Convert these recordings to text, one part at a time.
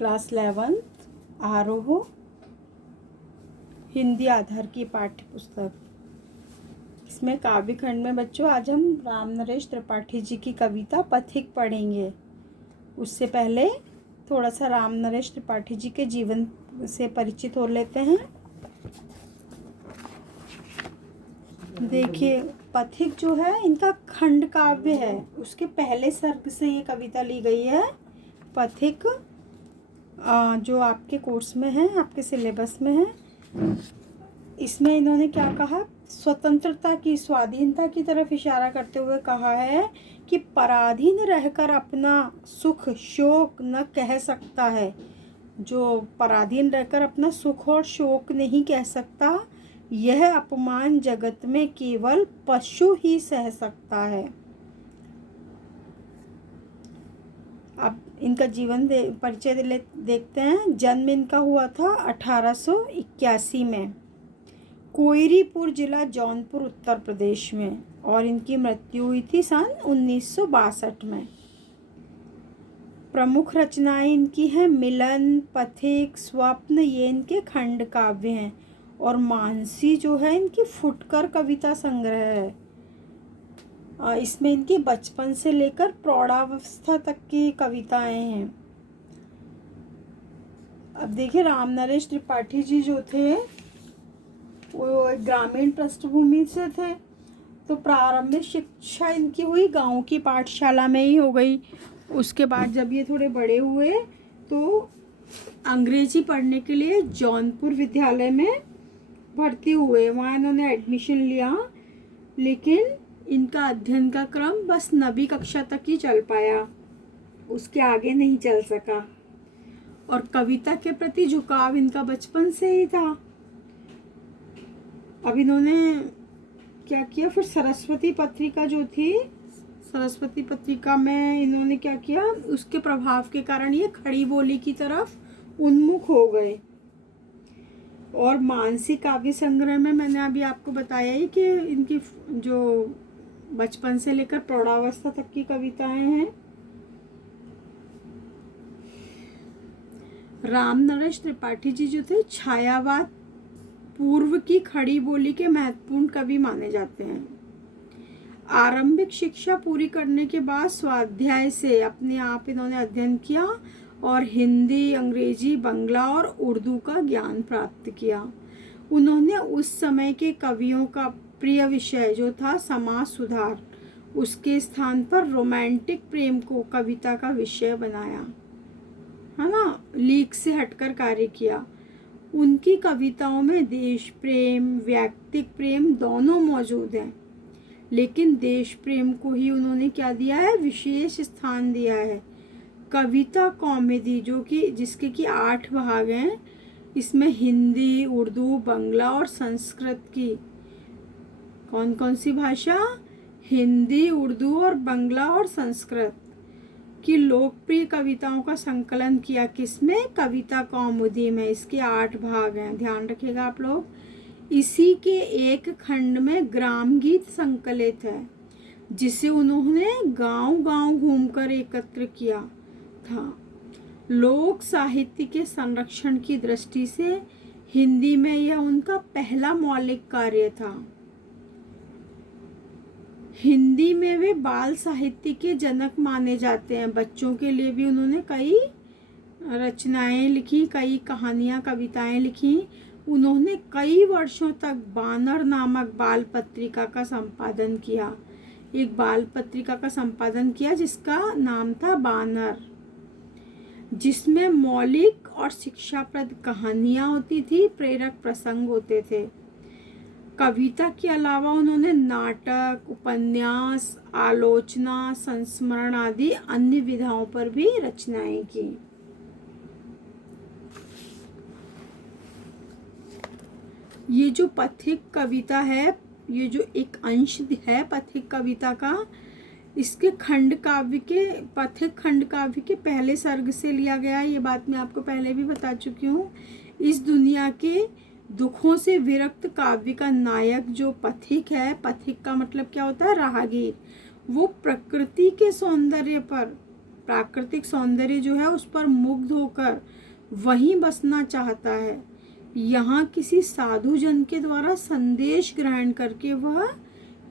Class 11th आरोह हिंदी आधार की पाठ्य पुस्तक। इसमें काव्य खंड में बच्चों आज हम राम नरेश त्रिपाठी जी की कविता पथिक पढ़ेंगे। उससे पहले थोड़ा सा राम नरेश त्रिपाठी जी के जीवन से परिचित हो लेते हैं। देखिए, पथिक जो है इनका खंड काव्य है। उसके पहले सर्ग से ये कविता ली गई है। पथिक जो आपके कोर्स में है, आपके सिलेबस में है। इसमें इन्होंने क्या कहा, स्वतंत्रता की, स्वाधीनता की तरफ इशारा करते हुए कहा है कि पराधीन रहकर अपना सुख शोक न कह सकता है। जो पराधीन रहकर अपना सुख और शोक नहीं कह सकता, यह अपमान जगत में केवल पशु ही सह सकता है। अब इनका जीवन परिचय देखते हैं। जन्म इनका हुआ था 1881 में, कोयरीपुर जिला जौनपुर उत्तर प्रदेश में, और इनकी मृत्यु हुई थी सन 1962 में। प्रमुख रचनाएं इनकी हैं मिलन, पथिक, स्वप्न, ये इनके खंड काव्य हैं। और मानसी जो है इनकी फुटकर कविता संग्रह है। इसमें इनकी बचपन से लेकर प्रौढ़ावस्था तक की कविताएं हैं। अब देखिए, राम नरेश त्रिपाठी जी जो थे वो एक ग्रामीण पृष्ठभूमि से थे। तो प्रारंभिक शिक्षा इनकी हुई गांव की पाठशाला में ही हो गई। उसके बाद जब ये थोड़े बड़े हुए तो अंग्रेजी पढ़ने के लिए जौनपुर विद्यालय में भर्ती हुए। वहाँ इन्होंने एडमिशन लिया, लेकिन इनका अध्ययन का क्रम बस 9वीं कक्षा तक ही चल पाया, उसके आगे नहीं चल सका। और कविता के प्रति झुकाव इनका बचपन से ही था। अब इन्होंने क्या किया, फिर सरस्वती पत्रिका जो थी, सरस्वती पत्रिका में इन्होंने क्या किया, उसके प्रभाव के कारण ये खड़ी बोली की तरफ उन्मुख हो गए। और मानसी काव्य संग्रह में मैंने अभी आपको बताया ही कि इनकी जो बचपन से लेकर प्रौढ़ावस्था तक की कविताएं हैं। राम नरेश त्रिपाठी जी जो थे छायावाद पूर्व की खड़ी बोली के महत्वपूर्ण कवि माने जाते हैं। आरंभिक शिक्षा पूरी करने के बाद स्वाध्याय से अपने आप इन्होंने अध्ययन किया और हिंदी, अंग्रेजी, बंगला और उर्दू का ज्ञान प्राप्त किया। उन्होंने उस समय के कवियों का प्रिय विषय जो था समाज सुधार, उसके स्थान पर रोमांटिक प्रेम को कविता का विषय बनाया, है ना, लीक से हटकर कार्य किया। उनकी कविताओं में देश प्रेम, व्यक्तिक प्रेम दोनों मौजूद हैं, लेकिन देश प्रेम को ही उन्होंने क्या दिया है, विशेष स्थान दिया है। कविता कॉमेडी जो कि जिसके कि 8 भाग हैं, इसमें हिंदी, उर्दू, बंगला और संस्कृत की, कौन कौन सी भाषा, हिंदी, उर्दू और बंगला और संस्कृत की लोकप्रिय कविताओं का संकलन किया। किसमें, कविता कौमुदी में। इसके 8 भाग हैं, ध्यान रखिएगा आप लोग। इसी के एक खंड में ग्राम गीत संकलित है, जिसे उन्होंने गांव-गांव घूमकर एकत्र किया था। लोक साहित्य के संरक्षण की दृष्टि से हिंदी में यह उनका पहला मौलिक कार्य था। हिंदी में वे बाल साहित्य के जनक माने जाते हैं। बच्चों के लिए भी उन्होंने कई रचनाएं लिखी, कई कहानियां, कविताएं लिखी। उन्होंने कई वर्षों तक बानर नामक बाल पत्रिका का संपादन किया। एक बाल पत्रिका का संपादन किया जिसका नाम था बानर, जिसमें मौलिक और शिक्षाप्रद कहानियां होती थी, प्रेरक प्रसंग होते थे। कविता के अलावा उन्होंने नाटक, उपन्यास, आलोचना, संस्मरण आदि अन्य विधाओं पर भी रचनाएं की। ये जो पथिक कविता है, ये जो एक अंश है पथिक कविता का, इसके खंड काव्य के, पथिक खंड काव्य के पहले सर्ग से लिया गया। ये बात मैं आपको पहले भी बता चुकी हूँ। इस दुनिया के दुखों से विरक्त काव्य का नायक जो पथिक है, पथिक का मतलब क्या होता है, राहगीर, वो प्रकृति के सौंदर्य पर प्राकृतिक सौंदर्य जो है उस पर मुग्ध होकर वहीं बसना चाहता है। यहाँ किसी साधु जन के द्वारा संदेश ग्रहण करके वह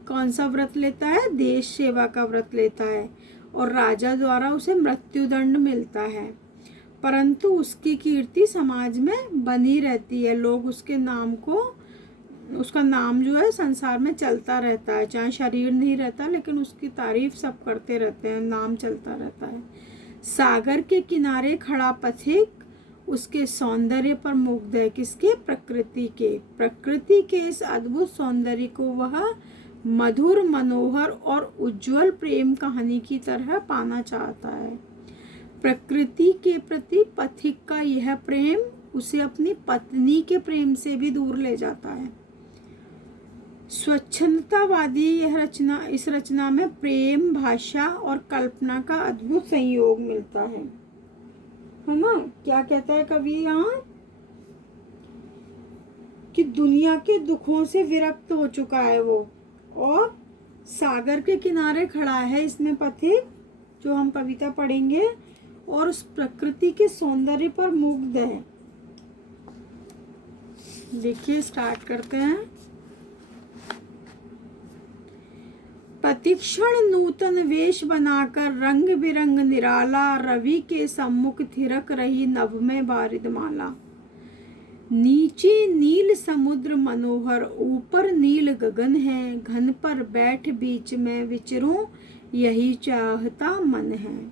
कौन सा व्रत लेता है? देश सेवा का व्रत लेता है और राजा द्वारा उसे मृत्युदंड मिलता है, परंतु उसकी कीर्ति समाज में बनी रहती है। लोग उसके नाम को, उसका नाम जो है संसार में चलता रहता है, चाहे शरीर नहीं रहता लेकिन उसकी तारीफ सब करते रहते हैं, नाम चलता रहता है। सागर के किनारे खड़ा पथिक उसके सौंदर्य पर मुग्ध है। किसके? प्रकृति के। प्रकृति के इस अद्भुत सौंदर्य को वह मधुर, मनोहर और उज्जवल प्रेम कहानी की तरह पाना चाहता है। प्रकृति के प्रति पथिक का यह प्रेम उसे अपनी पत्नी के प्रेम से भी दूर ले जाता है। स्वच्छंदतावादी यह रचना, इस रचना में प्रेम, भाषा और कल्पना का अद्भुत संयोग मिलता है ना। क्या कहता है कवि यहाँ? कि दुनिया के दुखों से विरक्त हो चुका है वो और सागर के किनारे खड़ा है इसमें पथिक, जो हम कविता पढ़ेंगे, और उस प्रकृति के सौंदर्य पर मुग्ध है। देखिए, स्टार्ट करते हैं। प्रतिक्षण नूतन वेश बनाकर रंग बिरंग निराला, रवि के सम्मुख थिरक रही नभ में बारिदमाला। नीचे नील समुद्र मनोहर, ऊपर नील गगन है, घन पर बैठ बीच में विचरूं, यही चाहता मन है।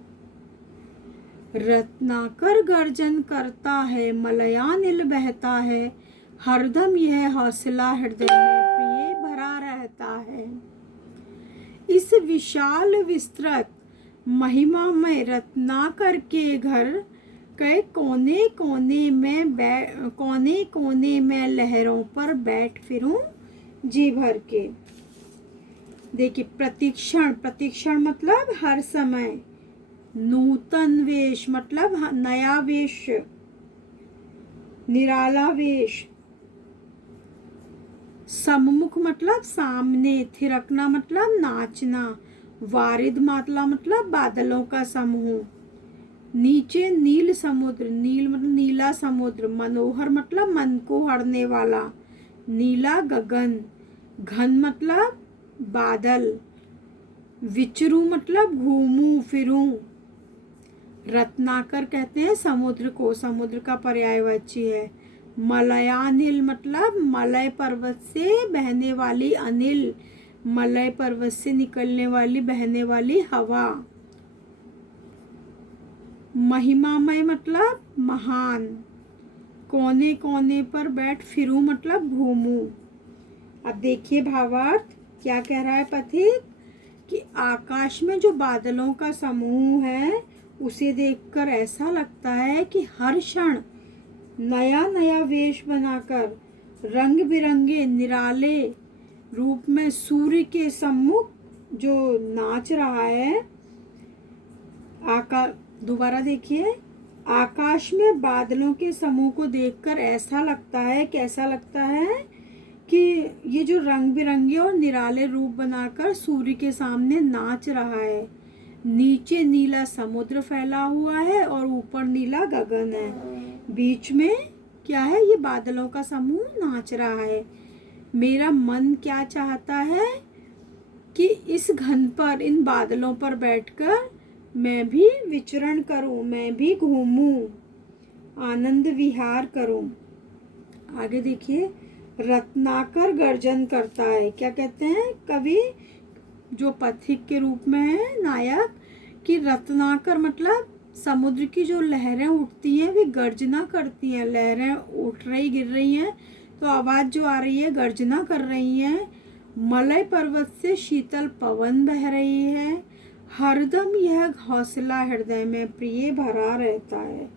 रत्नाकर गर्जन करता है, मलयानिल बहता है, हरदम यह हौसला हृदय में प्रिय भरा रहता है। इस विशाल विस्तृत महिमामय रत्नाकर के घर के कोने कोने में लहरों पर बैठ फिरूं जी भर के। देखिए, प्रतीक्षण, प्रतीक्षण मतलब हर समय, नूतन वेश मतलब नया वेश, निराला वेश, सम्मुख मतलब सामने, थिरकना मतलब नाचना, वारिद मातला मतलब बादलों का समूह, नीचे नील समुद्र, नील मतलब नीला समुद्र, मनोहर मतलब मन को हरने वाला, नीला गगन, घन मतलब बादल, विचरू मतलब घूमूं फिरूं। रत्नाकर कहते हैं समुद्र को, समुद्र का पर्यायवाची है। मलयानिल मतलब मलय पर्वत से बहने वाली अनिल, मलय पर्वत से निकलने वाली बहने वाली हवा। महिमामय मतलब महान, कोने कोने पर बैठ फिरूं मतलब घूमूं। अब देखिए भावार्थ क्या कह रहा है पथिक, कि आकाश में जो बादलों का समूह है उसे देखकर ऐसा लगता है कि हर क्षण नया नया वेश बनाकर रंग बिरंगे निराले रूप में सूर्य के सम्मुख जो नाच रहा है। दोबारा देखिए, आकाश में बादलों के समूह को देखकर ऐसा लगता है, कैसा लगता है कि ये जो रंग बिरंगे और निराले रूप बनाकर सूर्य के सामने नाच रहा है। नीचे नीला समुद्र फैला हुआ है और ऊपर नीला गगन है, बीच में क्या है? ये बादलों का समूह नाच रहा है। मेरा मन क्या चाहता है कि इस घन पर, इन बादलों पर बैठकर मैं भी विचरण करूं, मैं भी घूमूं, आनंद विहार करूं। आगे देखिए, रत्नाकर गर्जन करता है। क्या कहते हैं कवि, जो पथिक के रूप में है नायक, कि रत्नाकर मतलब समुद्र की जो लहरें उठती हैं वे गर्जना करती हैं। लहरें उठ रही, गिर रही हैं तो आवाज़ जो आ रही है गर्जना कर रही हैं। मलय पर्वत से शीतल पवन बह रही है, हरदम यह हौसला हृदय में प्रिय भरा रहता है।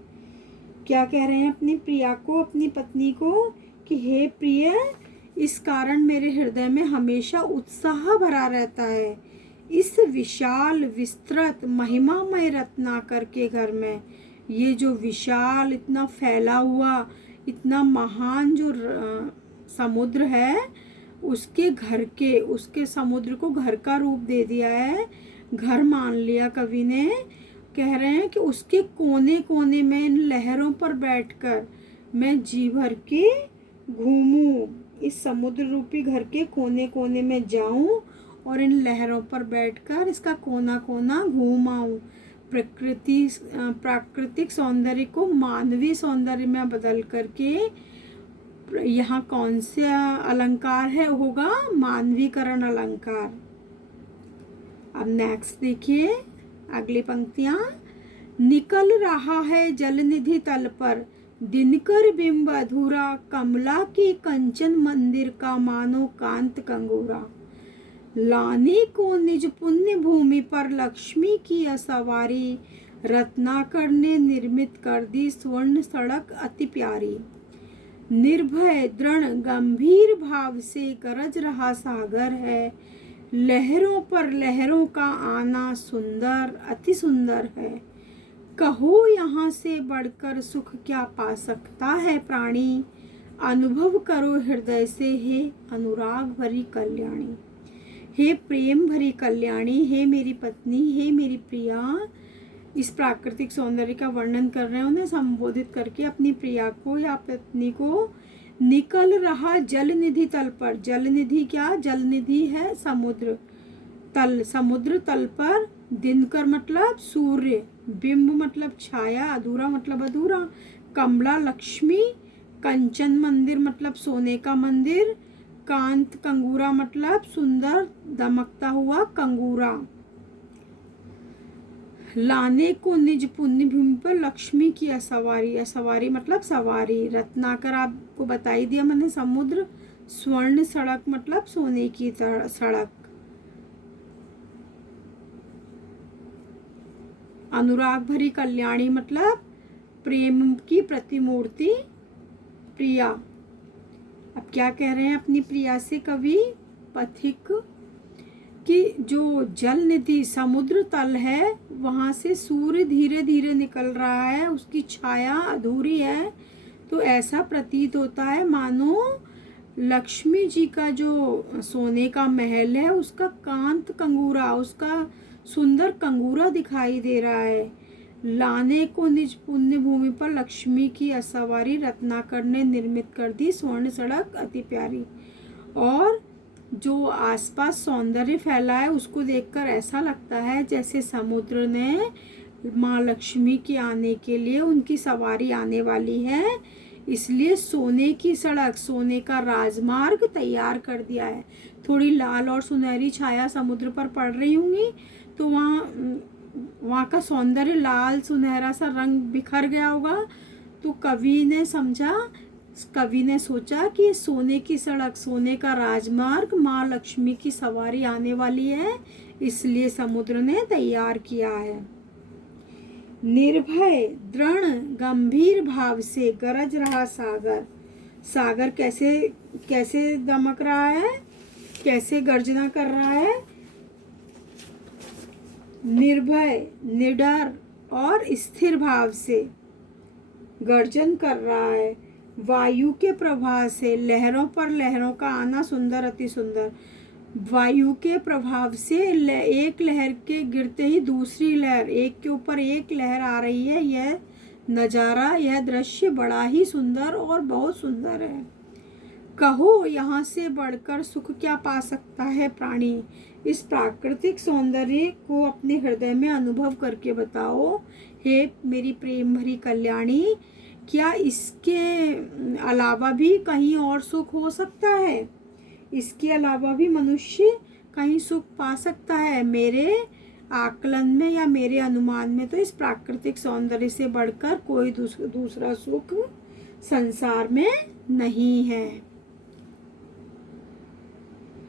क्या कह रहे हैं अपनी प्रिया को, अपनी पत्नी को, कि हे प्रिय, इस कारण मेरे हृदय में हमेशा उत्साह भरा रहता है। इस विशाल विस्तृत महिमामय रत्नाकर के घर में, ये जो विशाल, इतना फैला हुआ, इतना महान जो समुद्र है, उसके घर के, उसके समुद्र को घर का रूप दे दिया है, घर मान लिया कवि ने। कह रहे हैं कि उसके कोने कोने में इन लहरों पर बैठकर मैं जी भर के घूमूं, इस समुद्र रूपी घर के कोने कोने में जाऊं और इन लहरों पर बैठकर इसका कोना कोना घूम आऊं। प्राकृतिक सौंदर्य को मानवीय सौंदर्य में बदल करके यहाँ कौन सा अलंकार है, होगा मानवीकरण अलंकार। अब नेक्स्ट देखिए अगली पंक्तियां। निकल रहा है जल निधि तल पर दिनकर बिंब अधूरा, कमला की कंचन मंदिर का मानो कांत कंगूरा। लाने को निज पुण्य भूमि पर लक्ष्मी की असवारी, रत्नाकर ने निर्मित कर दी स्वर्ण सड़क अति प्यारी। निर्भय दृढ़ गंभीर भाव से गरज रहा सागर है, लहरों पर लहरों का आना सुंदर अति सुंदर है। कहो यहाँ से बढ़कर सुख क्या पा सकता है प्राणी, अनुभव करो हृदय से हे अनुराग भरी कल्याणी। हे प्रेम भरी कल्याणी, हे मेरी पत्नी, हे मेरी प्रिया, इस प्राकृतिक सौंदर्य का वर्णन कर रहे हैं, उन्हें संबोधित करके अपनी प्रिया को या पत्नी को। निकल रहा जल निधि तल पर, जल निधि क्या, जल निधि है समुद्र तल, समुद्र तल पर। दिनकर मतलब सूर्य, बिंब मतलब छाया, अधूरा मतलब अधूरा, कमला लक्ष्मी, कंचन मंदिर मतलब सोने का मंदिर, कांत कंगूरा मतलब सुंदर दमकता हुआ कंगूरा। लाने को निज पुण्य भूमि पर लक्ष्मी की असवारी, असवारी मतलब सवारी। रत्नाकर आपको बता ही दिया मैंने समुद्र। स्वर्ण सड़क मतलब सोने की सड़क। अनुराग भरी कल्याणी मतलब प्रेम की प्रतिमूर्ति प्रिया। अब क्या कह रहे हैं अपनी प्रिया से कवि पथिक कि जो जल निधि समुद्र तल है वहाँ से सूर्य धीरे धीरे निकल रहा है, उसकी छाया अधूरी है, तो ऐसा प्रतीत होता है मानो लक्ष्मी जी का जो सोने का महल है उसका कांत कंगूरा, उसका सुंदर कंगूरा दिखाई दे रहा है। लाने को निज पुण्य भूमि पर लक्ष्मी की असवारी, रत्नाकर ने निर्मित कर दी स्वर्ण सड़क अति प्यारी। और जो आसपास सौंदर्य फैला है उसको देखकर ऐसा लगता है जैसे समुद्र ने माँ लक्ष्मी के आने के लिए उनकी सवारी आने वाली है, इसलिए सोने की सड़क, सोने का राजमार्ग तैयार कर दिया है। थोड़ी लाल और सुनहरी छाया समुद्र पर पड़ रही होंगी तो वहाँ का सौंदर्य लाल सुनहरा सा रंग बिखर गया होगा। तो कवि ने सोचा कि सोने की सड़क, सोने का राजमार्ग, माँ लक्ष्मी की सवारी आने वाली है, इसलिए समुद्र ने तैयार किया है। निर्भय दृढ़ गंभीर भाव से गरज रहा सागर, सागर कैसे कैसे दमक रहा है, कैसे गर्जना कर रहा है। निर्भय निडर और स्थिर भाव से गर्जन कर रहा है। वायु के प्रभाव से लहरों पर लहरों का आना सुंदर अति सुंदर। वायु के प्रभाव से एक लहर के गिरते ही दूसरी लहर, एक के ऊपर एक लहर आ रही है। यह नज़ारा, यह दृश्य बड़ा ही सुंदर और बहुत सुंदर है। कहो यहाँ से बढ़कर सुख क्या पा सकता है प्राणी, इस प्राकृतिक सौंदर्य को अपने हृदय में अनुभव करके बताओ हे मेरी प्रेम भरी कल्याणी, क्या इसके अलावा भी कहीं और सुख हो सकता है, इसके अलावा भी मनुष्य कहीं सुख पा सकता है। मेरे आकलन में या मेरे अनुमान में तो इस प्राकृतिक सौंदर्य से बढ़कर कोई दूसरा सुख संसार में नहीं है।